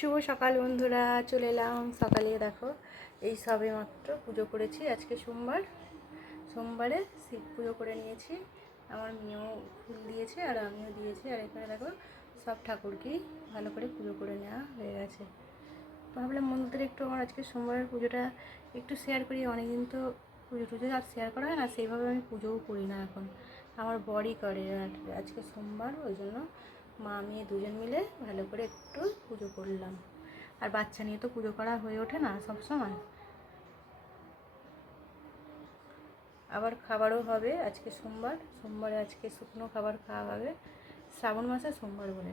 শুভ সকাল বন্ধুরা, চলে এলাম। সকালে দেখো এই সবে মাত্র পুজো করেছি। আজকে সোমবারে শিব পুজো করে নিয়েছি। আমার মেয়েও ফুল দিয়েছে আর আমিও দিয়েছি। আর এখানে দেখো সব ঠাকুরকেই ভালো করে পুজো করে নেওয়া হয়ে গেছে। ভাবলাম বন্ধুদের একটু আমার আজকে সোমবারের পুজোটা একটু শেয়ার করি। অনেকদিন তো পুজো টুজো আর শেয়ার করা হয় না, সেইভাবে আমি পুজোও করি না এখন, আমার বরই করে। আর আজকে সোমবার, ওই জন্য মা মেয়ে দুজন মিলে ভালো করে একটু পুজো করলাম। আর বাচ্চা নিয়ে তো পুজো করা হয়ে ওঠে না সব সময়। আবার খাবারও হবে আজকে সোমবারে আজকে শুকনো খাবার খাওয়া হবে। শ্রাবণ মাসে সোমবার বলে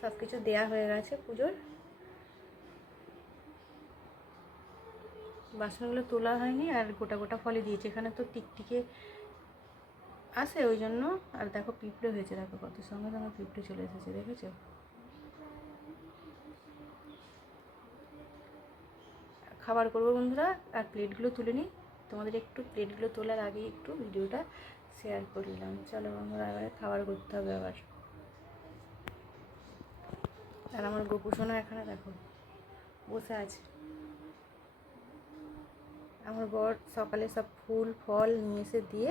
সব কিছু দেওয়া হয়ে গেছে পুজোর। বাসনগুলো তোলা হয়নি আর গোটা গোটা ফলে দিয়েছে। এখানে তো টিকটিকে আসে ওই জন্য। আর দেখো পিঁপড়ে হয়েছে, দেখো কত সঙ্গে সঙ্গে পিঁপড়ে চলে এসেছে, দেখেছো? খাবার করবো বন্ধুরা, আর প্লেটগুলো তুলে নিই। তোমাদের একটু প্লেটগুলো তোলার আগে একটু ভিডিওটা শেয়ার করলাম। চলো বন্ধুরা, এবারে খাবার করতে হবে আবার। আর আমার গোপুসোনা এখানে দেখো বসে আছে। আমার বর সকালে সব ফুল ফল নিয়ে এসে দিয়ে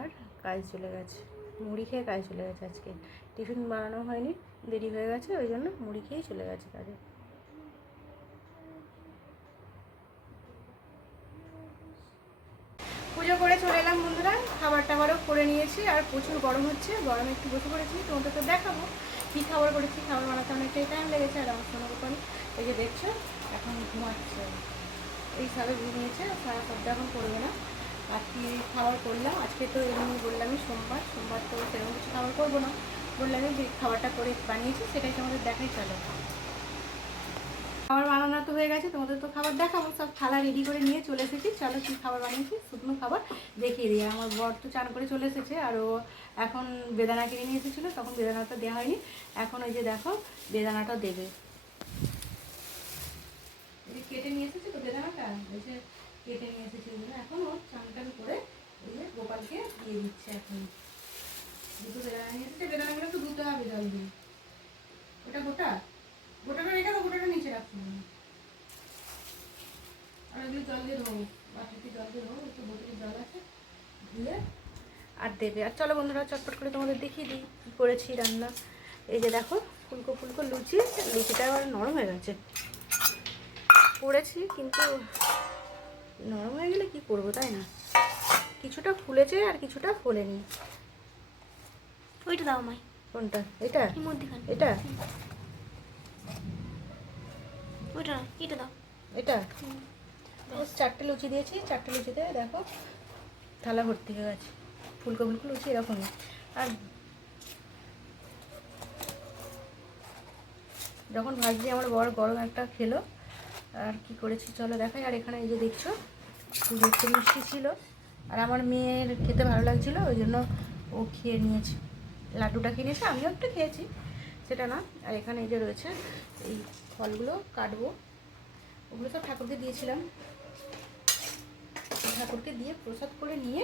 আর কাজ চলে গেছে। মুড়ি খেয়ে কাজ চলে গেছে। আজকে টিফিন বানানো হয়নি, দেরি হয়ে গেছে, ওই জন্য মুড়ি খেয়েই চলে গেছে কাজে। পুজো করে চলে এলাম বন্ধুরা, খাবার টাবারও করে নিয়েছি। আর প্রচুর গরম হচ্ছে, গরমে একটু বসে পড়েছি। তোমাদের তো দেখাবো কী খাবার করেছি। খাবার বানাতে অনেকটাই টাইম লেগেছে। আর আমার সোনা গোপাল এই যে দেখছো এখন ঘুমাচ্ছে, এই সালে ঘুমিয়েছে। সারা সবটা এখন করবে না। আর কি খাবার করলাম আজকে, তো এমনি বললামই সোমবার তো সেরকম কিছু খাবার করবো না। বললামই যে খাবারটা করে বানিয়েছি সেটাই তোমাদের দেখাই। চলো, খাবার বানানো তো হয়ে গেছে, তোমাদের তো খাবার দেখাবো। সব থালা রেডি করে নিয়ে চলে এসেছি। চলো কী খাবার বানিয়েছি, শুকনো খাবার দেখিয়ে দিই। আমার বর তো চান করে চলে এসেছে, আর ও এখন বেদানা কিনে নিয়ে এসেছিলো, তখন বেদানাটা দেওয়া হয়নি। এখন ওই যে দেখো বেদানাটা দেবে, কেটে নিয়ে এসেছে তো বেদানাটা, ওই যে কেটে নিয়ে এসেছে। এখন ও চান টান করে ওই যে গোপালকে দিয়ে দিচ্ছে। এখন দুটো বেদানা নিয়ে এসেছে, বেদানাগুলো একটু ধুতে হবে জল দিয়ে। ওটা গোটাটা রেখে দাও, গোটাটা নিচে রাখতে হবে। আর এগুলো জল দিয়ে ধোবো, বাটিতে জল দিয়ে ধোবো, একটু বোতলে জল আছে, ধুয়ে আর দেবে। আর চলো বন্ধুরা চটপট করে তোমাদের দেখিয়ে দিই কী করেছি রান্না। এই যে দেখো ফুলকো লুচিটা আবার নরম হয়ে গেছে। করেছি কিন্তু নরম হয়ে গেলে কী করবো, তাই না? কিছুটা ফুলেছে আর কিছুটা ফোলেনি। ওইটা দাও আমায়। কোনটা? এটা এটা ওইটা এটা দাও। এটা চারটে লুচি দিয়েছি, চারটে লুচিতে দেখো থালা ভর্তি হয়ে গেছে। ফুলকো লুচি এরকমই। আর যখন ভাজছি আমার বড় গরম একটা খেলো। আর কি করেছি চলো দেখাই। আর এখানে এই যে দেখছো পুজো একটু মিষ্টি ছিল, আর আমার মেয়ের খেতে ভালো লাগছিল, ওই জন্য ও খেয়ে নিয়েছে। লাড্ডুটা কিনেছে, আমিও একটু খেয়েছি, সেটা না। আর এখানে এই যে রয়েছে এই ফলগুলো কাটবো, ওগুলো সব ঠাকুরকে দিয়েছিলাম। ঠাকুরকে দিয়ে প্রসাদ করে নিয়ে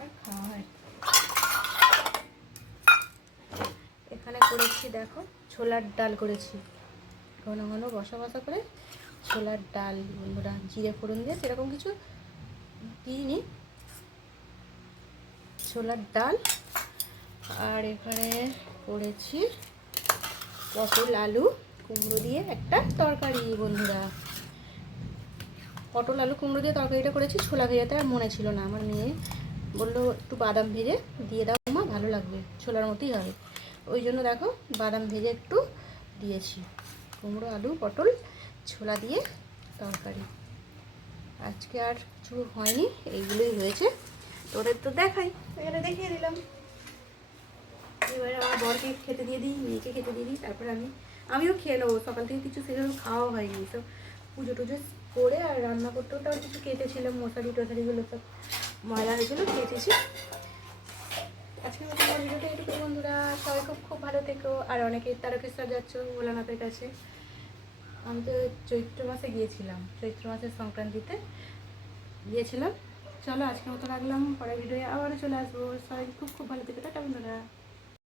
আর খাওয়া হয়। এখানে করেছি দেখো ছোলার ডাল করেছি, ঘন ঘন বসা বসা করে ছোলার ডাল বন্ধুরা, জিরে ফোড়ন দিয়ে সেরকম কিছু দিইনি, ছোলার ডাল। আর এখানে করেছি পটল আলু কুমড়ো দিয়ে একটা তরকারি বন্ধুরা। পটল আলু কুমড়ো দিয়ে তরকারিটা করেছি ছোলা ভেজাতে, আর মনে ছিল না। আমার মেয়ে বললো একটু বাদাম ভেজে দিয়ে দাও মা, ভালো লাগবে, ছোলার মতোই হবে। ওই জন্য দেখো বাদাম ভেজে একটু দিয়েছি। কুমড়ো আলু পটল ছোলা দিয়ে তরকারি। আজকে আর কিছু হয়নি, এইগুলোই হয়েছে। তোদের তো দেখাই, এখানে দেখিয়ে দিলাম। এবারে আমার বরকে খেতে দিয়ে দিই, মেয়েকে খেতে দিয়ে দিই, তারপরে আমিও খেয়ে নেবো। সকাল থেকে কিছু সেরকম খাওয়া হয়নি, সব পুজো টুজো করে আর রান্না করতেও তাও কিছু কেটেছিলাম, মশারিগুলো সব ময়লা হয়েছিলো, কেটেছি। আজকে তোমার ভিডিওটা এটুকু বন্ধুরা, সবাই খুব ভালো থেকো। আর অনেকে তারকেশ্বর যাচ্ছ ভোলানাথের কাছে। আমি তো চৈত্র মাসে গিয়েছিলাম, চৈত্র মাসের সংক্রান্তিতে গিয়েছিলাম। চলো আজকের মতো রাখলাম, পরের ভিডিও আবারও চলে আসবো। সবাই খুব ভালো থেকো, টাটা বন্ধুরা।